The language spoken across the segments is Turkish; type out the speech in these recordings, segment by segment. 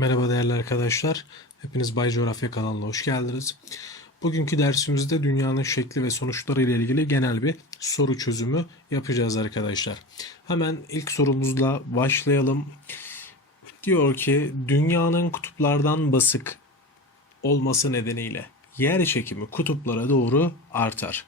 Merhaba değerli arkadaşlar. Hepiniz Bay Coğrafya kanalına hoş geldiniz. Bugünkü dersimizde dünyanın şekli ve sonuçları ile ilgili genel bir soru çözümü yapacağız arkadaşlar. Hemen ilk sorumuzla başlayalım. Diyor ki dünyanın kutuplardan basık olması nedeniyle yer çekimi kutuplara doğru artar.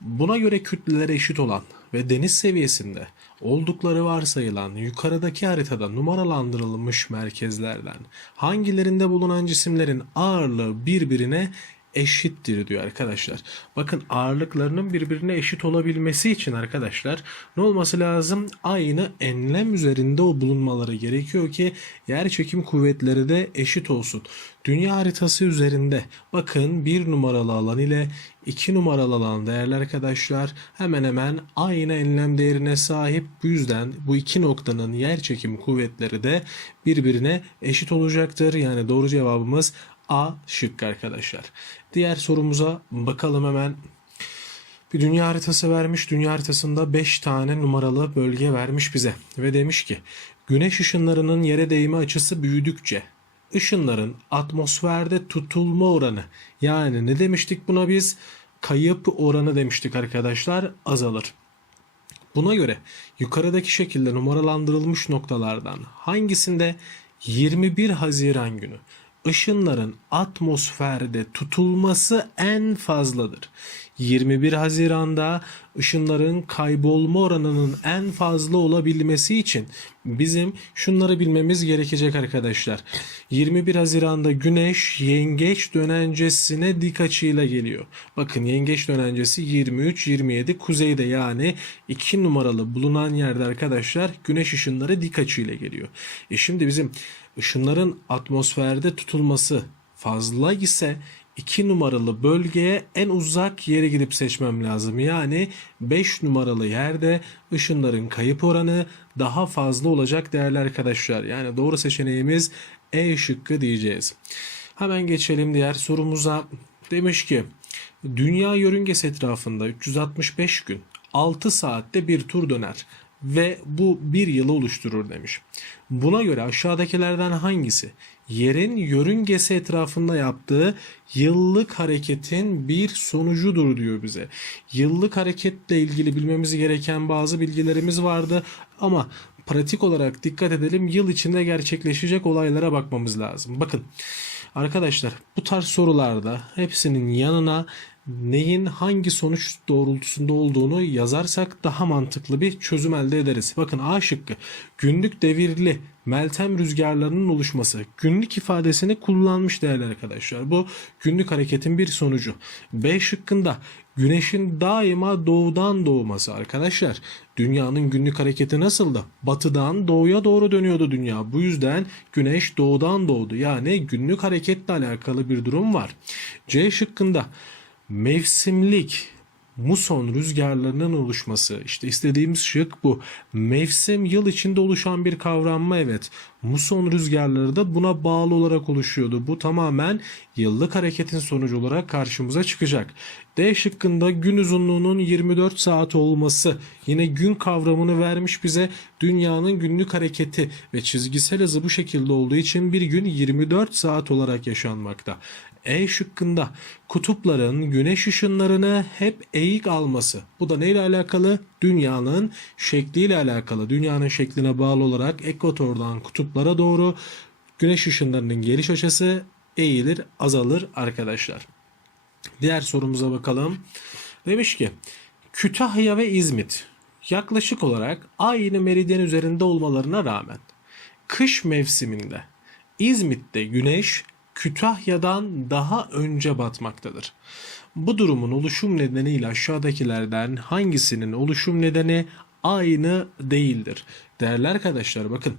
Buna göre kütleler eşit olan ve deniz seviyesinde oldukları varsayılan yukarıdaki haritada numaralandırılmış merkezlerden hangilerinde bulunan cisimlerin ağırlığı birbirine eşittir diyor arkadaşlar. Bakın ağırlıklarının birbirine eşit olabilmesi için arkadaşlar ne olması lazım? Aynı enlem üzerinde o bulunmaları gerekiyor ki yer çekim kuvvetleri de eşit olsun. Dünya haritası üzerinde bakın bir numaralı alan ile 2 numaralı alan değerli arkadaşlar hemen hemen aynı enlem değerine sahip. Bu yüzden bu iki noktanın yer çekim kuvvetleri de birbirine eşit olacaktır. Yani doğru cevabımız A şıkkı arkadaşlar. Diğer sorumuza bakalım hemen. Bir dünya haritası vermiş. Dünya haritasında 5 tane numaralı bölge vermiş bize. Ve demiş ki güneş ışınlarının yere değme açısı büyüdükçe ışınların atmosferde tutulma oranı yani ne demiştik buna biz? Kayıp oranı demiştik arkadaşlar azalır. Buna göre yukarıdaki şekilde numaralandırılmış noktalardan hangisinde 21 Haziran günü ışınların atmosferde tutulması en fazladır. 21 Haziran'da ışınların kaybolma oranının en fazla olabilmesi için bizim şunları bilmemiz gerekecek arkadaşlar. 21 Haziran'da güneş yengeç dönencesine dik açıyla geliyor. Bakın yengeç dönencesi 23-27 kuzeyde yani 2 numaralı bulunan yerde arkadaşlar güneş ışınları dik açıyla geliyor. E şimdi bizim ışınların atmosferde tutulması fazla ise 2 numaralı bölgeye en uzak yere gidip seçmem lazım. Yani 5 numaralı yerde ışınların kayıp oranı daha fazla olacak değerli arkadaşlar. Yani doğru seçeneğimiz E şıkkı diyeceğiz. Hemen geçelim diğer sorumuza. Demiş ki dünya yörüngesi etrafında 365 gün 6 saatte bir tur döner ve bu bir yılı oluşturur demiş. Buna göre aşağıdakilerden hangisi yerin yörüngesi etrafında yaptığı yıllık hareketin bir sonucudur diyor bize. Yıllık hareketle ilgili bilmemiz gereken bazı bilgilerimiz vardı ama pratik olarak dikkat edelim yıl içinde gerçekleşecek olaylara bakmamız lazım. Bakın arkadaşlar bu tarz sorularda hepsinin yanına neyin hangi sonuç doğrultusunda olduğunu yazarsak daha mantıklı bir çözüm elde ederiz. Bakın A şıkkı günlük devirli meltem rüzgarlarının oluşması. Günlük ifadesini kullanmış değerli arkadaşlar. Bu günlük hareketin bir sonucu. B şıkkında güneşin daima doğudan doğması arkadaşlar. Dünyanın günlük hareketi nasıldı? Batıdan doğuya doğru dönüyordu dünya. Bu yüzden güneş doğudan doğdu. Yani günlük hareketle alakalı bir durum var. C şıkkında mevsimlik muson rüzgarlarının oluşması işte istediğimiz şık bu. Mevsim yıl içinde oluşan bir kavram mı? Evet. Muson rüzgarları da buna bağlı olarak oluşuyordu. Bu tamamen yıllık hareketin sonucu olarak karşımıza çıkacak. D şıkkında gün uzunluğunun 24 saat olması yine gün kavramını vermiş bize dünyanın günlük hareketi ve çizgisel hızı bu şekilde olduğu için bir gün 24 saat olarak yaşanmakta. E şıkkında kutupların güneş ışınlarını hep eğik alması. Bu da neyle alakalı? Dünyanın şekliyle alakalı. Dünyanın şekline bağlı olarak ekvatordan kutuplara doğru güneş ışınlarının geliş açısı eğilir, azalır arkadaşlar. Diğer sorumuza bakalım. Demiş ki Kütahya ve İzmit yaklaşık olarak aynı meridyen üzerinde olmalarına rağmen kış mevsiminde İzmit'te güneş Kütahya'dan daha önce batmaktadır. Bu durumun oluşum nedeniyle aşağıdakilerden hangisinin oluşum nedeni aynı değildir? Değerli arkadaşlar bakın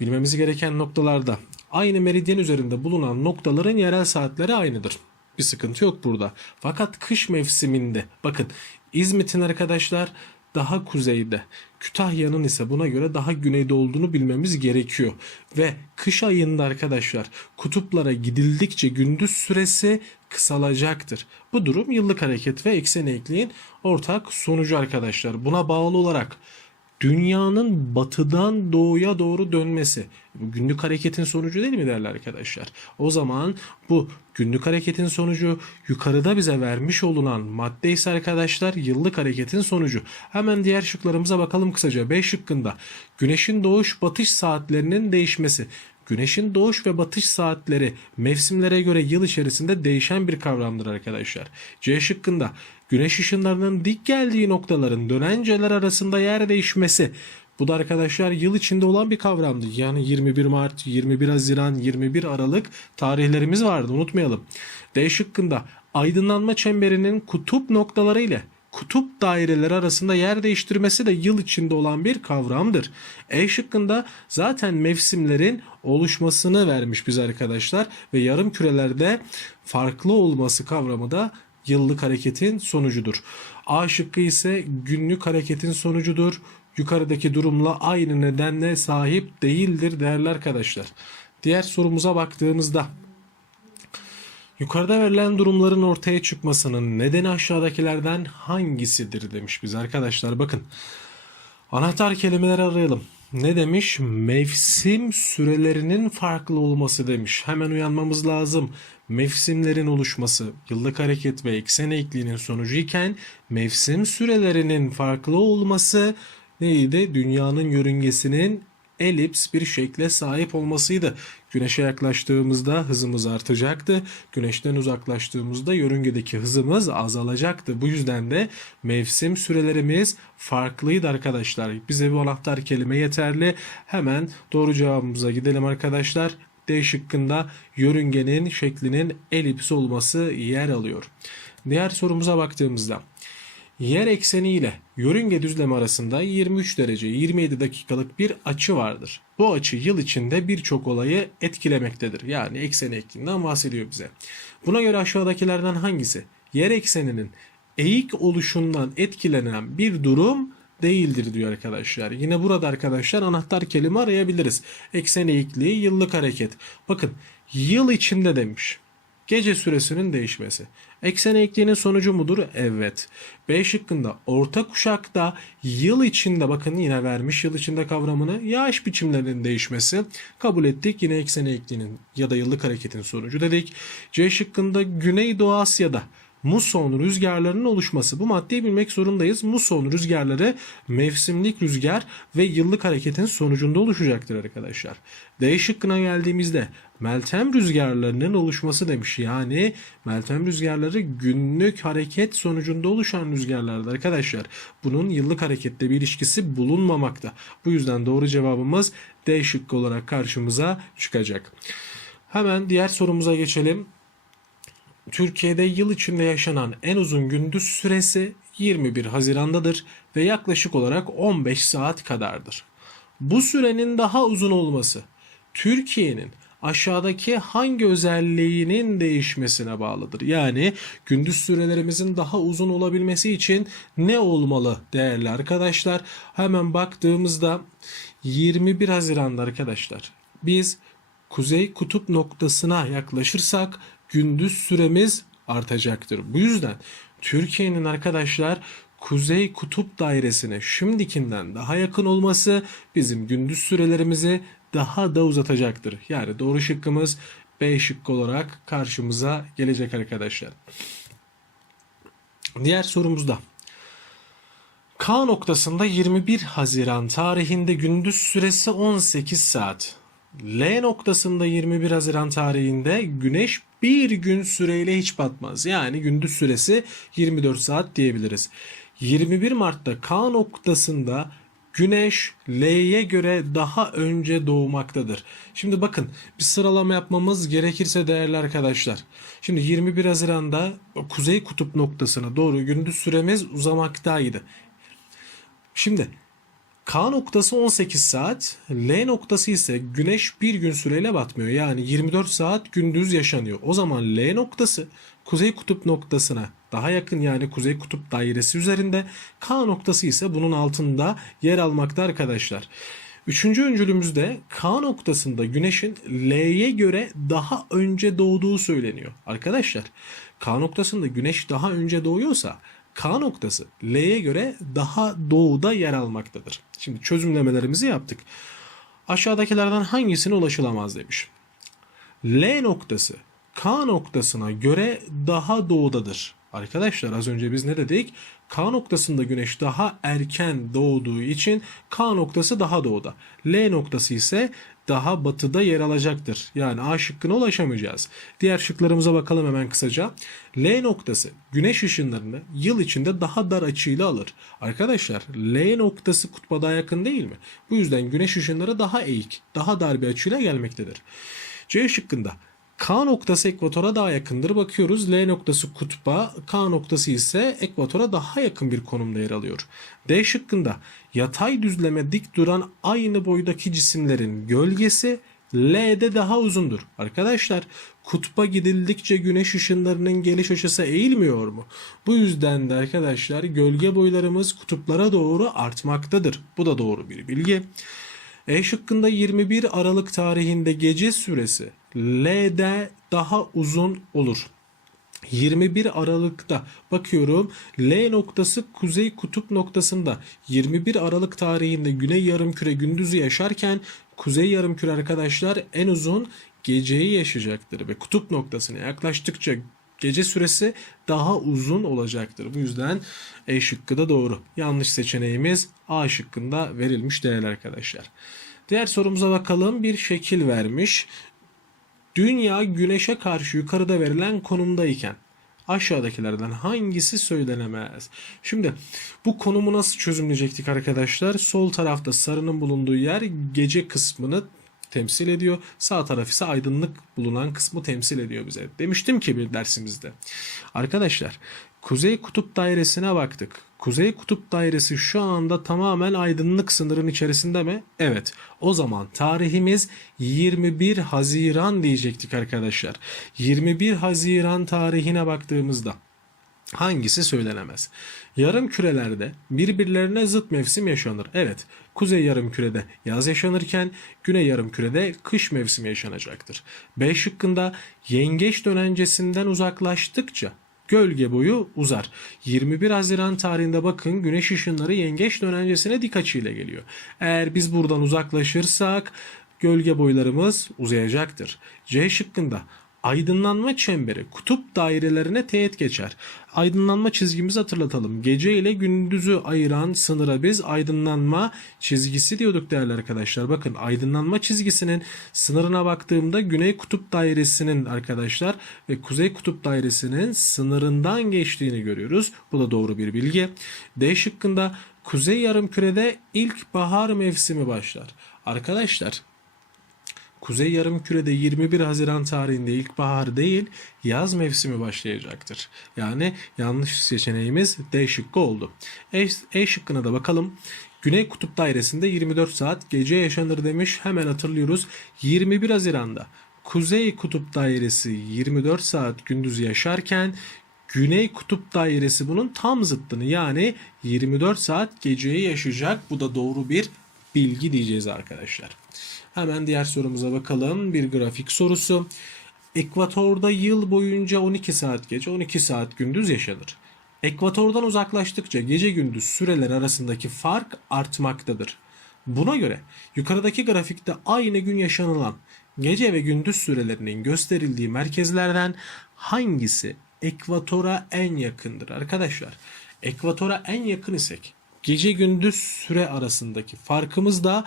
bilmemiz gereken noktalarda aynı meridyen üzerinde bulunan noktaların yerel saatleri aynıdır. Bir sıkıntı yok burada. Fakat kış mevsiminde bakın İzmit'in arkadaşlar daha kuzeyde. Kütahya'nın ise buna göre daha güneyde olduğunu bilmemiz gerekiyor. Ve kış ayında arkadaşlar kutuplara gidildikçe gündüz süresi kısalacaktır. Bu durum yıllık hareket ve eksen eğikliğin ortak sonucu arkadaşlar. Buna bağlı olarak dünyanın batıdan doğuya doğru dönmesi. Bu günlük hareketin sonucu değil mi değerli arkadaşlar? O zaman bu günlük hareketin sonucu yukarıda bize vermiş olunan madde ise arkadaşlar yıllık hareketin sonucu. Hemen diğer şıklarımıza bakalım kısaca. B şıkkında güneşin doğuş batış saatlerinin değişmesi. Güneşin doğuş ve batış saatleri mevsimlere göre yıl içerisinde değişen bir kavramdır arkadaşlar. C şıkkında güneş ışınlarının dik geldiği noktaların dönenceler arasında yer değişmesi. Bu da arkadaşlar yıl içinde olan bir kavramdı. Yani 21 Mart, 21 Haziran, 21 Aralık tarihlerimiz vardı unutmayalım. D şıkkında aydınlanma çemberinin kutup noktaları ile kutup daireleri arasında yer değiştirmesi de yıl içinde olan bir kavramdır. E şıkkında zaten mevsimlerin oluşmasını vermiş biz arkadaşlar ve yarım kürelerde farklı olması kavramı da yıllık hareketin sonucudur. A şıkkı ise günlük hareketin sonucudur. Yukarıdaki durumla aynı nedenle sahip değildir değerli arkadaşlar. Diğer sorumuza baktığımızda Yukarıda verilen durumların ortaya çıkmasının nedeni aşağıdakilerden hangisidir demiş biz arkadaşlar. Bakın anahtar kelimeleri arayalım. Ne demiş? Mevsim sürelerinin farklı olması demiş. Hemen uyanmamız lazım. Mevsimlerin oluşması yıllık hareket ve eksen eğikliğinin sonucu iken mevsim sürelerinin farklı olması neydi? Dünyanın yörüngesinin elips bir şekle sahip olmasıydı. Güneşe yaklaştığımızda hızımız artacaktı. Güneşten uzaklaştığımızda yörüngedeki hızımız azalacaktı. Bu yüzden de mevsim sürelerimiz farklıydı arkadaşlar. Bize bu anahtar kelime yeterli. Hemen doğru cevabımıza gidelim arkadaşlar. D şıkkında yörüngenin şeklinin elips olması yer alıyor. Diğer sorumuza baktığımızda yer ekseni ile yörünge düzlemi arasında 23 derece 27 dakikalık bir açı vardır. Bu açı yıl içinde birçok olayı etkilemektedir. Yani eksen eğikliğinden bahsediyor bize. Buna göre aşağıdakilerden hangisi yer ekseninin eğik oluşundan etkilenen bir durum değildir diyor arkadaşlar. Yine burada arkadaşlar anahtar kelime arayabiliriz. Eksen eğikliği yıllık hareket. Bakın yıl içinde demiş. Gece süresinin değişmesi. Eksen eğikliğinin sonucu mudur? Evet. B şıkkında orta kuşakta yıl içinde bakın yine vermiş yıl içinde kavramını yağış biçimlerinin değişmesi. Kabul ettik yine eksen eğikliğinin ya da yıllık hareketin sonucu dedik. C şıkkında Güneydoğu Asya'da muson rüzgarlarının oluşması. Bu maddeyi bilmek zorundayız. Muson rüzgarları mevsimlik rüzgar ve yıllık hareketin sonucunda oluşacaktır arkadaşlar. D şıkkına geldiğimizde Meltem rüzgarlarının oluşması demiş. Yani Meltem rüzgarları günlük hareket sonucunda oluşan rüzgarlardır arkadaşlar. Bunun yıllık harekette bir ilişkisi bulunmamakta. Bu yüzden doğru cevabımız D şıkkı olarak karşımıza çıkacak. Hemen diğer sorumuza geçelim. Türkiye'de yıl içinde yaşanan en uzun gündüz süresi 21 Haziran'dadır ve yaklaşık olarak 15 saat kadardır. Bu sürenin daha uzun olması Türkiye'nin aşağıdaki hangi özelliğinin değişmesine bağlıdır. Yani gündüz sürelerimizin daha uzun olabilmesi için ne olmalı değerli arkadaşlar? Hemen baktığımızda 21 Haziran'da arkadaşlar biz kuzey kutup noktasına yaklaşırsak gündüz süremiz artacaktır. Bu yüzden Türkiye'nin arkadaşlar Kuzey Kutup Dairesi'ne şimdikinden daha yakın olması bizim gündüz sürelerimizi daha da uzatacaktır. Yani doğru şıkkımız B şıkkı olarak karşımıza gelecek arkadaşlar. Diğer sorumuzda K noktasında 21 Haziran tarihinde gündüz süresi 18 saat. L noktasında 21 Haziran tarihinde güneş bir gün süreyle hiç batmaz. Yani gündüz süresi 24 saat diyebiliriz. 21 Mart'ta K noktasında Güneş L'ye göre daha önce doğmaktadır. Şimdi bakın bir sıralama yapmamız gerekirse değerli arkadaşlar. Şimdi 21 Haziran'da Kuzey Kutup noktasına doğru gündüz süremiz uzamaktaydı. Şimdi K noktası 18 saat, L noktası ise güneş bir gün süreyle batmıyor. Yani 24 saat gündüz yaşanıyor. O zaman L noktası kuzey kutup noktasına daha yakın yani kuzey kutup dairesi üzerinde. K noktası ise bunun altında yer almakta arkadaşlar. Üçüncü öncülümüzde K noktasında güneşin L'ye göre daha önce doğduğu söyleniyor. Arkadaşlar K noktasında güneş daha önce doğuyorsa K noktası L'ye göre daha doğuda yer almaktadır. Şimdi çözümlemelerimizi yaptık. Aşağıdakilerden hangisine ulaşılamaz demiş. L noktası K noktasına göre daha doğudadır. Arkadaşlar az önce biz ne dedik? K noktasında güneş daha erken doğduğu için K noktası daha doğuda. L noktası ise daha batıda yer alacaktır. Yani A şıkkına ulaşamayacağız. Diğer şıklarımıza bakalım hemen kısaca. L noktası güneş ışınlarını yıl içinde daha dar açıyla alır. Arkadaşlar L noktası kutba daha yakın değil mi? Bu yüzden güneş ışınları daha eğik, daha dar bir açıyla gelmektedir. C şıkkında K noktası ekvatora daha yakındır. Bakıyoruz L noktası kutba, K noktası ise ekvatora daha yakın bir konumda yer alıyor. D şıkkında yatay düzleme dik duran aynı boydaki cisimlerin gölgesi L'de daha uzundur. Arkadaşlar kutba gidildikçe güneş ışınlarının geliş açısı eğilmiyor mu? Bu yüzden de arkadaşlar gölge boylarımız kutuplara doğru artmaktadır. Bu da doğru bir bilgi. E şıkkında 21 Aralık tarihinde gece süresi. L'de daha uzun olur. 21 Aralık'ta bakıyorum. L noktası kuzey kutup noktasında. 21 Aralık tarihinde güney yarımküre gündüzü yaşarken kuzey yarımküre arkadaşlar en uzun geceyi yaşayacaktır. Ve kutup noktasına yaklaştıkça gece süresi daha uzun olacaktır. Bu yüzden E şıkkı da doğru. Yanlış seçeneğimiz A şıkkında verilmiş değerli arkadaşlar. Diğer sorumuza bakalım. Bir şekil vermiş. Dünya güneşe karşı yukarıda verilen konumdayken aşağıdakilerden hangisi söylenemez? Şimdi bu konumu nasıl çözümleyecektik arkadaşlar? Sol tarafta sarının bulunduğu yer gece kısmını temsil ediyor. Sağ taraf ise aydınlık bulunan kısmı temsil ediyor bize. Demiştim ki bir dersimizde. Arkadaşlar Kuzey Kutup Dairesi'ne baktık. Kuzey Kutup Dairesi şu anda tamamen aydınlık sınırın içerisinde mi? Evet. O zaman tarihimiz 21 Haziran diyecektik arkadaşlar. 21 Haziran tarihine baktığımızda hangisi söylenemez? Yarım kürelerde birbirlerine zıt mevsim yaşanır. Evet, kuzey yarım kürede yaz yaşanırken güney yarım kürede kış mevsimi yaşanacaktır. B şıkkında yengeç dönencesinden uzaklaştıkça gölge boyu uzar. 21 Haziran tarihinde bakın güneş ışınları yengeç dönencesine dik açıyla geliyor. Eğer biz buradan uzaklaşırsak gölge boylarımız uzayacaktır. C şıkkında aydınlanma çemberi kutup dairelerine teğet geçer. Aydınlanma çizgimizi hatırlatalım. Gece ile gündüzü ayıran sınıra biz aydınlanma çizgisi diyorduk değerli arkadaşlar. Bakın aydınlanma çizgisinin sınırına baktığımda güney kutup dairesinin arkadaşlar ve kuzey kutup dairesinin sınırından geçtiğini görüyoruz. Bu da doğru bir bilgi. D şıkkında kuzey yarımkürede ilk bahar mevsimi başlar. Arkadaşlar Kuzey Yarımküre'de 21 Haziran tarihinde ilkbahar değil yaz mevsimi başlayacaktır. Yani yanlış seçeneğimiz D şıkkı oldu. E, e şıkkına da bakalım. Güney Kutup Dairesi'nde 24 saat gece yaşanır demiş. Hemen hatırlıyoruz. 21 Haziran'da Kuzey Kutup Dairesi 24 saat gündüz yaşarken Güney Kutup Dairesi bunun tam zıttını yani 24 saat geceyi yaşayacak. Bu da doğru bir bilgi diyeceğiz arkadaşlar. Hemen diğer sorumuza bakalım. Bir grafik sorusu. Ekvatorda yıl boyunca 12 saat gece 12 saat gündüz yaşanır. Ekvatordan uzaklaştıkça gece gündüz süreler arasındaki fark artmaktadır. Buna göre yukarıdaki grafikte aynı gün yaşanılan gece ve gündüz sürelerinin gösterildiği merkezlerden hangisi ekvatora en yakındır arkadaşlar? Ekvatora en yakın isek gece gündüz süre arasındaki farkımız da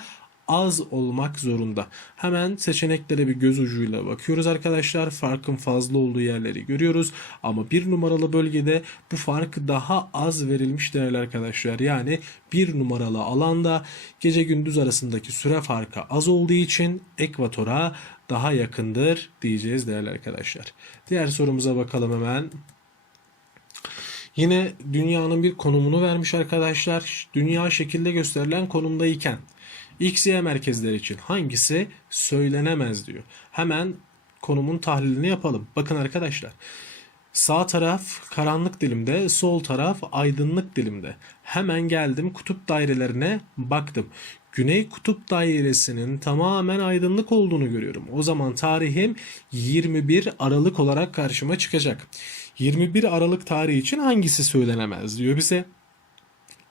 az olmak zorunda. Hemen seçeneklere bir göz ucuyla bakıyoruz arkadaşlar. Farkın fazla olduğu yerleri görüyoruz. Ama bir numaralı bölgede bu fark daha az verilmiş değerli arkadaşlar. Yani bir numaralı alanda gece gündüz arasındaki süre farkı az olduğu için ekvatora daha yakındır diyeceğiz değerli arkadaşlar. Diğer sorumuza bakalım hemen. Yine dünyanın bir konumunu vermiş arkadaşlar. Dünya şekilde gösterilen konumdayken X, Y merkezleri için hangisi söylenemez diyor. Hemen konumun tahlilini yapalım. Bakın arkadaşlar. Sağ taraf karanlık dilimde, sol taraf aydınlık dilimde. Hemen geldim kutup dairelerine baktım. Güney Kutup Dairesi'nin tamamen aydınlık olduğunu görüyorum. O zaman tarihim 21 Aralık olarak karşıma çıkacak. 21 Aralık tarihi için hangisi söylenemez diyor bize.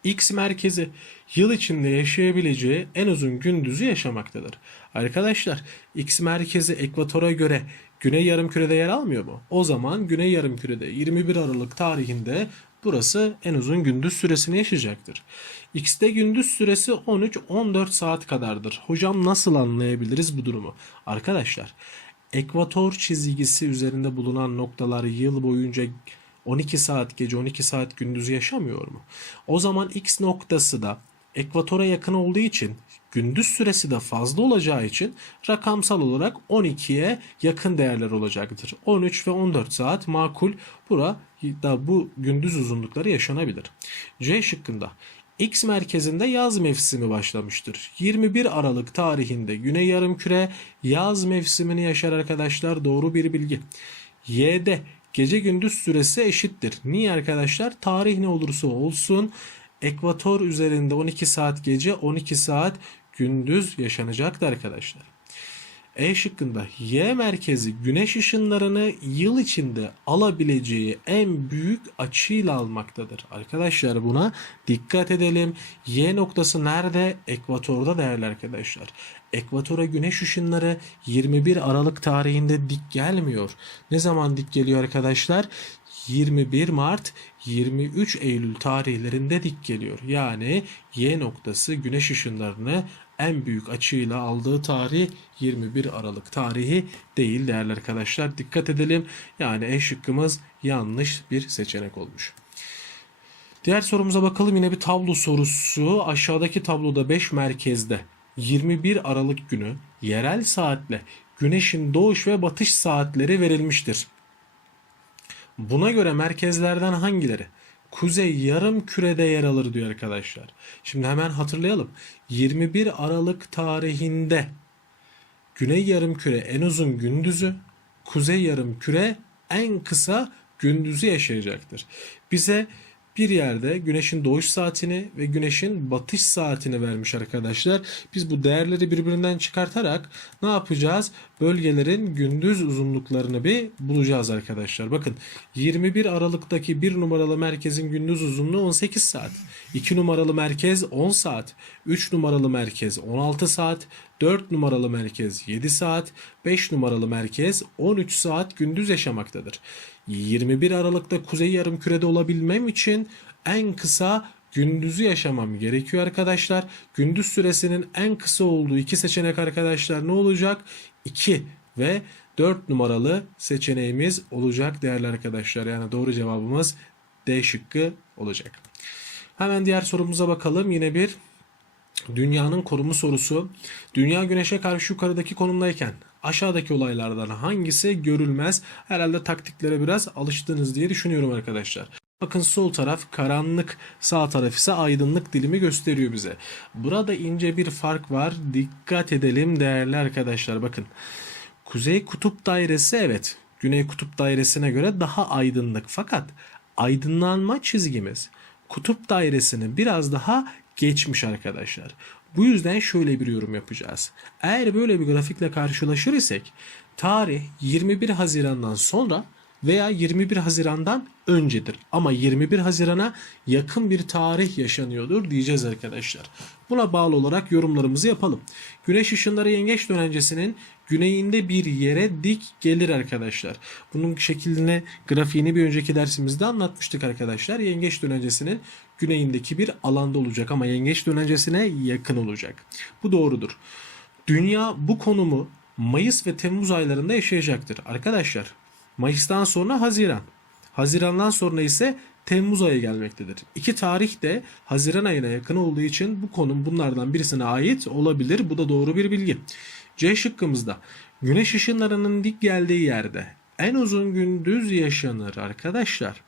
X merkezi yıl içinde yaşayabileceği en uzun gündüzü yaşamaktadır. Arkadaşlar X merkezi ekvatora göre Güney Yarımküre'de yer almıyor mu? O zaman Güney Yarımküre'de 21 Aralık tarihinde burası en uzun gündüz süresini yaşayacaktır. X'te gündüz süresi 13-14 saat kadardır. Hocam nasıl anlayabiliriz bu durumu? Arkadaşlar ekvator çizgisi üzerinde bulunan noktalar yıl boyunca 12 saat gece 12 saat gündüz yaşamıyor mu? O zaman X noktası da ekvatora yakın olduğu için gündüz süresi de fazla olacağı için rakamsal olarak 12'ye yakın değerler olacaktır. 13 ve 14 saat makul bura da bu gündüz uzunlukları yaşanabilir. C şıkkında X merkezinde yaz mevsimi başlamıştır. 21 Aralık tarihinde Güney Yarımküre yaz mevsimini yaşar arkadaşlar. Doğru bir bilgi. Y'de gece gündüz süresi eşittir. Niye arkadaşlar? Tarih ne olursa olsun ekvator üzerinde 12 saat gece 12 saat gündüz yaşanacaktı arkadaşlar. E şıkkında Y merkezi güneş ışınlarını yıl içinde alabileceği en büyük açıyla almaktadır. Arkadaşlar buna dikkat edelim. Y noktası nerede? Ekvatorda değerli arkadaşlar. Ekvatora güneş ışınları 21 Aralık tarihinde dik gelmiyor. Ne zaman dik geliyor arkadaşlar? 21 Mart 23 Eylül tarihlerinde dik geliyor. Yani Y noktası güneş ışınlarını en büyük açıyla aldığı tarih 21 Aralık tarihi değil değerli arkadaşlar. Dikkat edelim. Yani E şıkkımız yanlış bir seçenek olmuş. Diğer sorumuza bakalım. Yine bir tablo sorusu. Aşağıdaki tabloda 5 merkezde 21 Aralık günü yerel saatle güneşin doğuş ve batış saatleri verilmiştir. Buna göre merkezlerden hangileri kuzey yarım kürede yer alır diyor arkadaşlar. Şimdi hemen hatırlayalım. 21 Aralık tarihinde güney yarım küre en uzun gündüzü, kuzey yarım küre en kısa gündüzü yaşayacaktır. Bize bir yerde güneşin doğuş saatini ve güneşin batış saatini vermiş arkadaşlar. Biz bu değerleri birbirinden çıkartarak ne yapacağız? Bölgelerin gündüz uzunluklarını bir bulacağız arkadaşlar. Bakın 21 Aralık'taki 1 numaralı merkezin gündüz uzunluğu 18 saat. 2 numaralı merkez 10 saat. 3 numaralı merkez 16 saat. 4 numaralı merkez 7 saat, 5 numaralı merkez 13 saat gündüz yaşamaktadır. 21 Aralık'ta kuzey yarımkürede olabilmem için en kısa gündüzü yaşamam gerekiyor arkadaşlar. Gündüz süresinin en kısa olduğu iki seçenek arkadaşlar ne olacak? 2 ve 4 numaralı seçeneğimiz olacak değerli arkadaşlar. Yani doğru cevabımız D şıkkı olacak. Hemen diğer sorumuza bakalım. Yine bir Dünyanın konumu sorusu. Dünya güneşe karşı yukarıdaki konumdayken aşağıdaki olaylardan hangisi görülmez? Herhalde taktiklere biraz alıştınız diye düşünüyorum arkadaşlar. Bakın sol taraf karanlık, sağ taraf ise aydınlık dilimi gösteriyor bize. Burada ince bir fark var. Dikkat edelim değerli arkadaşlar. Bakın. Kuzey kutup dairesi evet. Güney kutup dairesine göre daha aydınlık. Fakat aydınlanma çizgimiz kutup dairesini biraz daha geçmiş arkadaşlar. Bu yüzden şöyle bir yorum yapacağız. Eğer böyle bir grafikle karşılaşır isek tarih 21 Haziran'dan sonra veya 21 Haziran'dan öncedir. Ama 21 Haziran'a yakın bir tarih yaşanıyordur diyeceğiz arkadaşlar. Buna bağlı olarak yorumlarımızı yapalım. Güneş ışınları yengeç dönencesinin güneyinde bir yere dik gelir arkadaşlar. Bunun şeklini, grafiğini bir önceki dersimizde anlatmıştık arkadaşlar. Yengeç dönencesinin güneyindeki bir alanda olacak ama yengeç dönencesine yakın olacak. Bu doğrudur. Dünya bu konumu Mayıs ve Temmuz aylarında yaşayacaktır. Arkadaşlar Mayıs'tan sonra Haziran. Haziran'dan sonra ise Temmuz ayı gelmektedir. İki tarih de Haziran ayına yakın olduğu için bu konum bunlardan birisine ait olabilir. Bu da doğru bir bilgi. C şıkkımızda güneş ışınlarının dik geldiği yerde en uzun gündüz yaşanır arkadaşlar.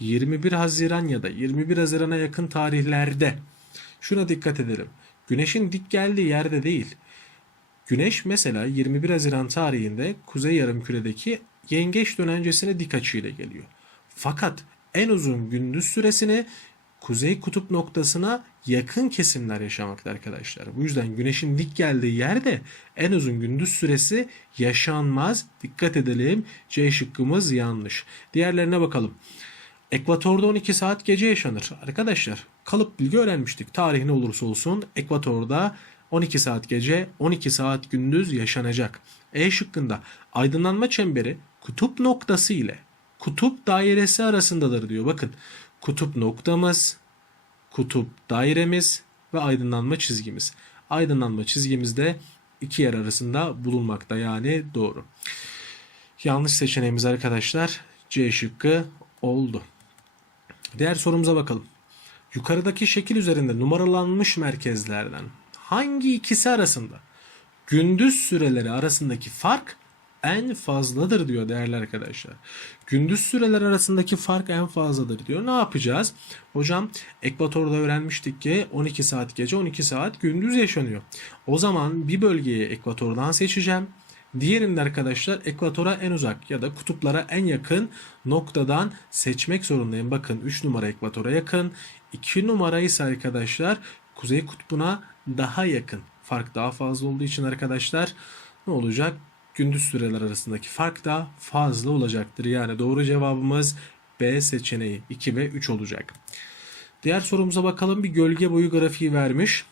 21 Haziran ya da 21 Haziran'a yakın tarihlerde şuna dikkat edelim. Güneşin dik geldiği yerde değil. Güneş mesela 21 Haziran tarihinde Kuzey Yarımküre'deki yengeç dönencesine dik açıyla geliyor. Fakat en uzun gündüz süresini kuzey kutup noktasına yakın kesimler yaşamakta arkadaşlar. Bu yüzden güneşin dik geldiği yerde en uzun gündüz süresi yaşanmaz. Dikkat edelim. C şıkkımız yanlış. Diğerlerine bakalım. Ekvatorda 12 saat gece yaşanır. Arkadaşlar kalıp bilgi öğrenmiştik. Tarihi ne olursa olsun ekvatorda 12 saat gece 12 saat gündüz yaşanacak. E şıkkında aydınlanma çemberi kutup noktası ile kutup dairesi arasındadır diyor. Bakın kutup noktamız, kutup dairemiz ve aydınlanma çizgimiz. Aydınlanma çizgimizde iki yer arasında bulunmakta yani doğru. Yanlış seçeneğimiz arkadaşlar C şıkkı oldu. Diğer sorumuza bakalım. Yukarıdaki şekil üzerinde numaralanmış merkezlerden hangi ikisi arasında gündüz süreleri arasındaki fark en fazladır diyor değerli arkadaşlar. Gündüz süreler arasındaki fark en fazladır diyor. Ne yapacağız? Hocam ekvatorda öğrenmiştik ki 12 saat gece 12 saat gündüz yaşanıyor. O zaman bir bölgeyi ekvatordan seçeceğim. Diğerinde arkadaşlar ekvatora en uzak ya da kutuplara en yakın noktadan seçmek zorundayım. Bakın 3 numara ekvatora yakın. 2 numara ise arkadaşlar kuzey kutbuna daha yakın. Fark daha fazla olduğu için arkadaşlar ne olacak? Gündüz süreler arasındaki fark da fazla olacaktır. Yani doğru cevabımız B seçeneği 2 ve 3 olacak. Diğer sorumuza bakalım. Bir gölge boyu grafiği vermiş.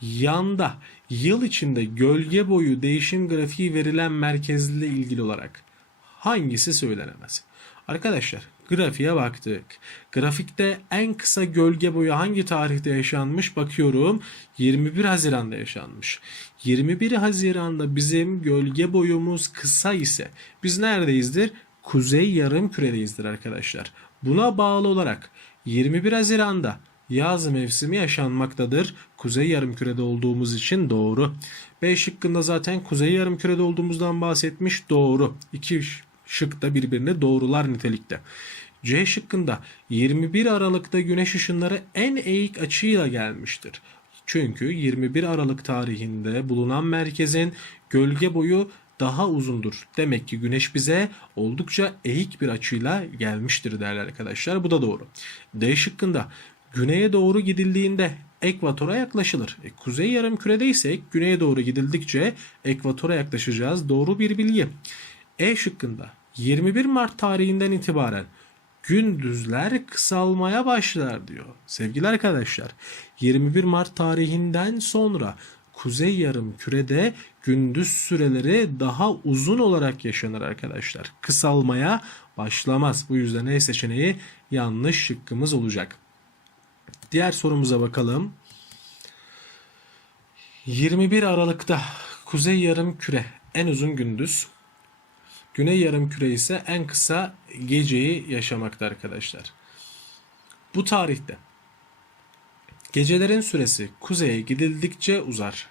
Yanda yıl içinde gölge boyu değişim grafiği verilen merkezle ilgili olarak hangisi söylenemez? Arkadaşlar grafiğe baktık. Grafikte en kısa gölge boyu hangi tarihte yaşanmış bakıyorum. 21 Haziran'da yaşanmış. 21 Haziran'da bizim gölge boyumuz kısa ise biz neredeyizdir? Kuzey yarım küredeyizdir arkadaşlar. Buna bağlı olarak 21 Haziran'da yaz mevsimi yaşanmaktadır. Kuzey yarımkürede olduğumuz için doğru. B şıkkında zaten kuzey yarımkürede olduğumuzdan bahsetmiş. Doğru. İki şık da birbirine doğrular nitelikte. C şıkkında 21 Aralık'ta güneş ışınları en eğik açıyla gelmiştir. Çünkü 21 Aralık tarihinde bulunan merkezin gölge boyu daha uzundur. Demek ki güneş bize oldukça eğik bir açıyla gelmiştir değerli arkadaşlar. Bu da doğru. D şıkkında güneye doğru gidildiğinde ekvatora yaklaşılır. E, kuzey yarım küredeysek güneye doğru gidildikçe ekvatora yaklaşacağız. Doğru bir bilgi. E şıkkında 21 Mart tarihinden itibaren gündüzler kısalmaya başlar diyor. Sevgili arkadaşlar 21 Mart tarihinden sonra kuzey yarım kürede gündüz süreleri daha uzun olarak yaşanır arkadaşlar. Kısalmaya başlamaz. Bu yüzden E seçeneği yanlış şıkkımız olacak. Diğer sorumuza bakalım. 21 Aralık'ta kuzey yarım küre en uzun gündüz, güney yarım küre ise en kısa geceyi yaşamakta arkadaşlar. Bu tarihte gecelerin süresi kuzeye gidildikçe uzar.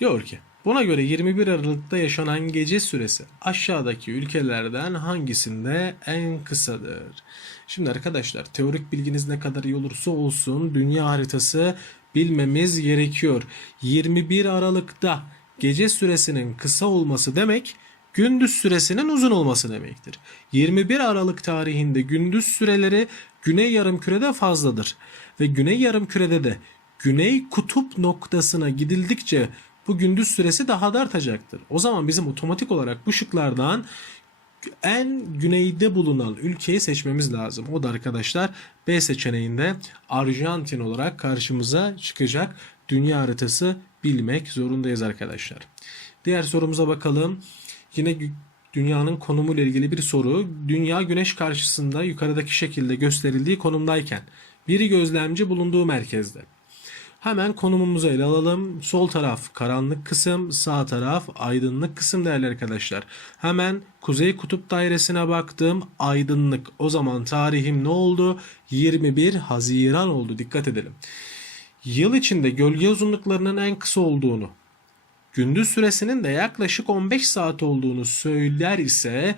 Diyor ki buna göre 21 Aralık'ta yaşanan gece süresi aşağıdaki ülkelerden hangisinde en kısadır? Şimdi arkadaşlar teorik bilginiz ne kadar iyi olursa olsun dünya haritası bilmemiz gerekiyor. 21 Aralık'ta gece süresinin kısa olması demek gündüz süresinin uzun olması demektir. 21 Aralık tarihinde gündüz süreleri güney yarımkürede fazladır ve güney yarımkürede de güney kutup noktasına gidildikçe bu gündüz süresi daha da artacaktır. O zaman bizim otomatik olarak bu şıklardan en güneyde bulunan ülkeyi seçmemiz lazım. O da arkadaşlar B seçeneğinde Arjantin olarak karşımıza çıkacak. Dünya haritası bilmek zorundayız arkadaşlar. Diğer sorumuza bakalım. Yine dünyanın konumu ile ilgili bir soru. Dünya güneş karşısında yukarıdaki şekilde gösterildiği konumdayken biri gözlemci bulunduğu merkezde. Hemen konumumuzu ele alalım. Sol taraf karanlık kısım, sağ taraf aydınlık kısım değerli arkadaşlar. Hemen kuzey kutup dairesine baktım. Aydınlık. O zaman tarihim ne oldu? 21 Haziran oldu. Dikkat edelim. Yıl içinde gölge uzunluklarının en kısa olduğunu, gündüz süresinin de yaklaşık 15 saat olduğunu söyler ise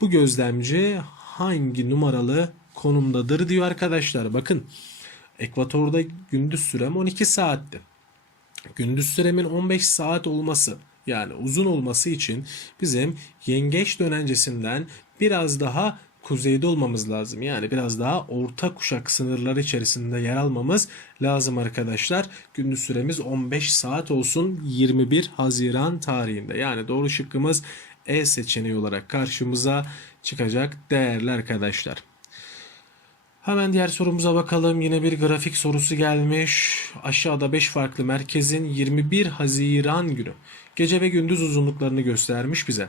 bu gözlemci hangi numaralı konumdadır diyor arkadaşlar. Bakın Ekvatorda gündüz sürem 12 saatti. Gündüz süremin 15 saat olması yani uzun olması için bizim yengeç dönencesinden biraz daha kuzeyde olmamız lazım. Yani biraz daha orta kuşak sınırları içerisinde yer almamız lazım arkadaşlar. Gündüz süremiz 15 saat olsun 21 Haziran tarihinde. Yani doğru şıkkımız E seçeneği olarak karşımıza çıkacak değerli arkadaşlar. Hemen diğer sorumuza bakalım. Yine bir grafik sorusu gelmiş. Aşağıda 5 farklı merkezin 21 Haziran günü gece ve gündüz uzunluklarını göstermiş bize.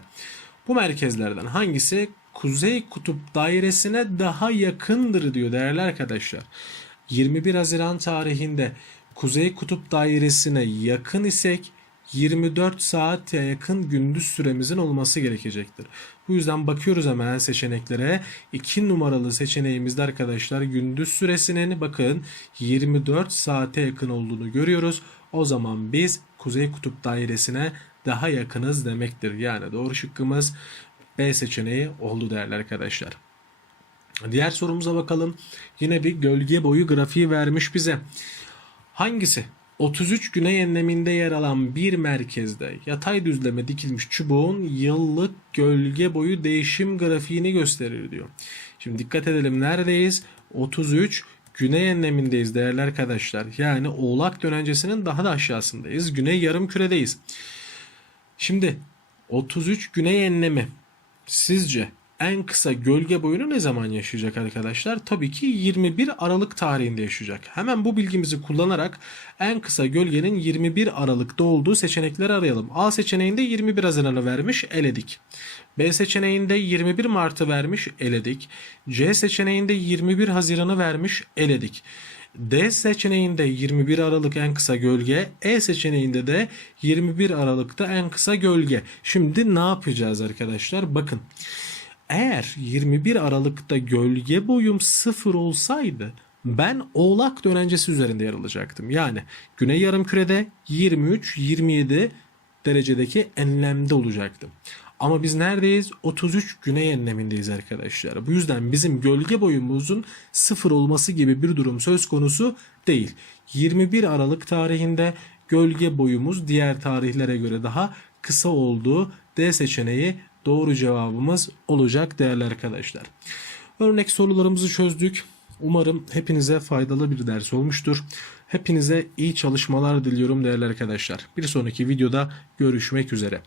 Bu merkezlerden hangisi Kuzey Kutup Dairesi'ne daha yakındır diyor değerli arkadaşlar. 21 Haziran tarihinde Kuzey Kutup Dairesi'ne yakın isek 24 saate yakın gündüz süremizin olması gerekecektir. Bu yüzden bakıyoruz hemen seçeneklere. 2 numaralı seçeneğimizde arkadaşlar gündüz süresinin bakın 24 saate yakın olduğunu görüyoruz. O zaman biz Kuzey Kutup Dairesi'ne daha yakınız demektir. Yani doğru şıkkımız B seçeneği oldu değerli arkadaşlar. Diğer sorumuza bakalım. Yine bir gölge boyu grafiği vermiş bize. Hangisi 33 güney enleminde yer alan bir merkezde yatay düzleme dikilmiş çubuğun yıllık gölge boyu değişim grafiğini gösterir diyor. Şimdi dikkat edelim neredeyiz? 33 güney enlemindeyiz değerli arkadaşlar. Yani oğlak dönencesinin daha da aşağısındayız. Güney yarım küredeyiz. Şimdi 33 güney enlemi sizce en kısa gölge boyunu ne zaman yaşayacak arkadaşlar? Tabii ki 21 Aralık tarihinde yaşayacak. Hemen bu bilgimizi kullanarak en kısa gölgenin 21 Aralık'ta olduğu seçenekleri arayalım. A seçeneğinde 21 Haziran'ı vermiş, eledik. B seçeneğinde 21 Mart'ı vermiş, eledik. C seçeneğinde 21 Haziran'ı vermiş, eledik. D seçeneğinde 21 Aralık en kısa gölge, E seçeneğinde de 21 Aralık'ta en kısa gölge. Şimdi ne yapacağız arkadaşlar? Bakın. Eğer 21 Aralık'ta gölge boyum 0 olsaydı ben Oğlak dönencesi üzerinde yer alacaktım. Yani Güney Yarımküre'de 23-27 derecedeki enlemde olacaktım. Ama biz neredeyiz? 33 güney enlemindeyiz arkadaşlar. Bu yüzden bizim gölge boyumuzun sıfır olması gibi bir durum söz konusu değil. 21 Aralık tarihinde gölge boyumuz diğer tarihlere göre daha kısa olduğu D seçeneği doğru cevabımız olacak değerli arkadaşlar. Örnek sorularımızı çözdük. Umarım hepinize faydalı bir ders olmuştur. Hepinize iyi çalışmalar diliyorum değerli arkadaşlar. Bir sonraki videoda görüşmek üzere.